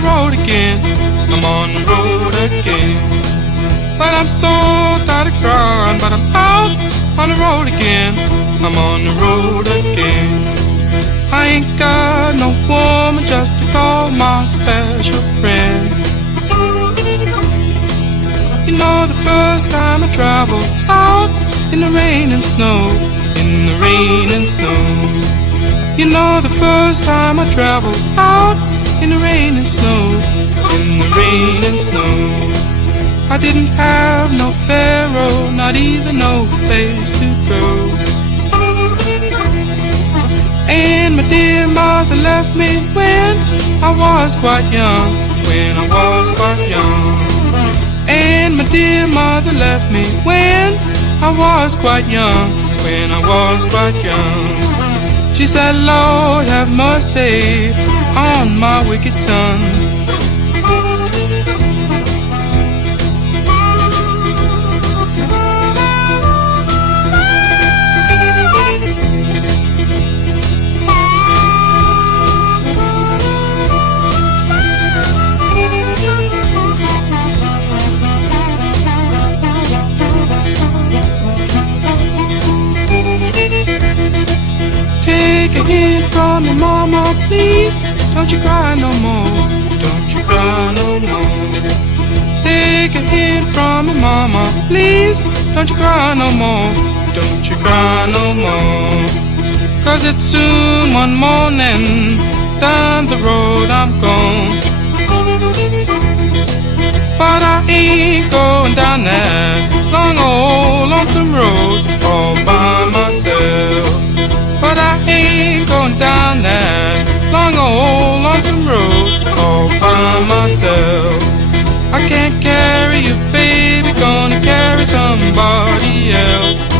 the road again. I'm on the road again. Well, I'm so tired of crying, but I'm out on the road again. I'm on the road again. I ain't got no woman just to call my special friend. You know, the first time I traveled out in the rain and snow, in the rain and snow. You know, the first time I traveled out in the rain and snow, in the rain and snow. I didn't have no pharaoh, not even no place to go. And my dear mother left me when I was quite young, when I was quite young. And my dear mother left me when I was quite young, when I was quite young. She said, Lord, have mercy on my wicked son. Take a hint from me, mama, please. Don't you cry no more, don't you cry no more. Take a hint from me, mama, please. Don't you cry no more, don't you cry no more. Cause it's soon one morning, down the road I'm gone. But I ain't going down that long old lonesome road all by myself. But I ain't going down that long old lonesome road all by myself. I can't carry you, baby, gonna carry somebody else.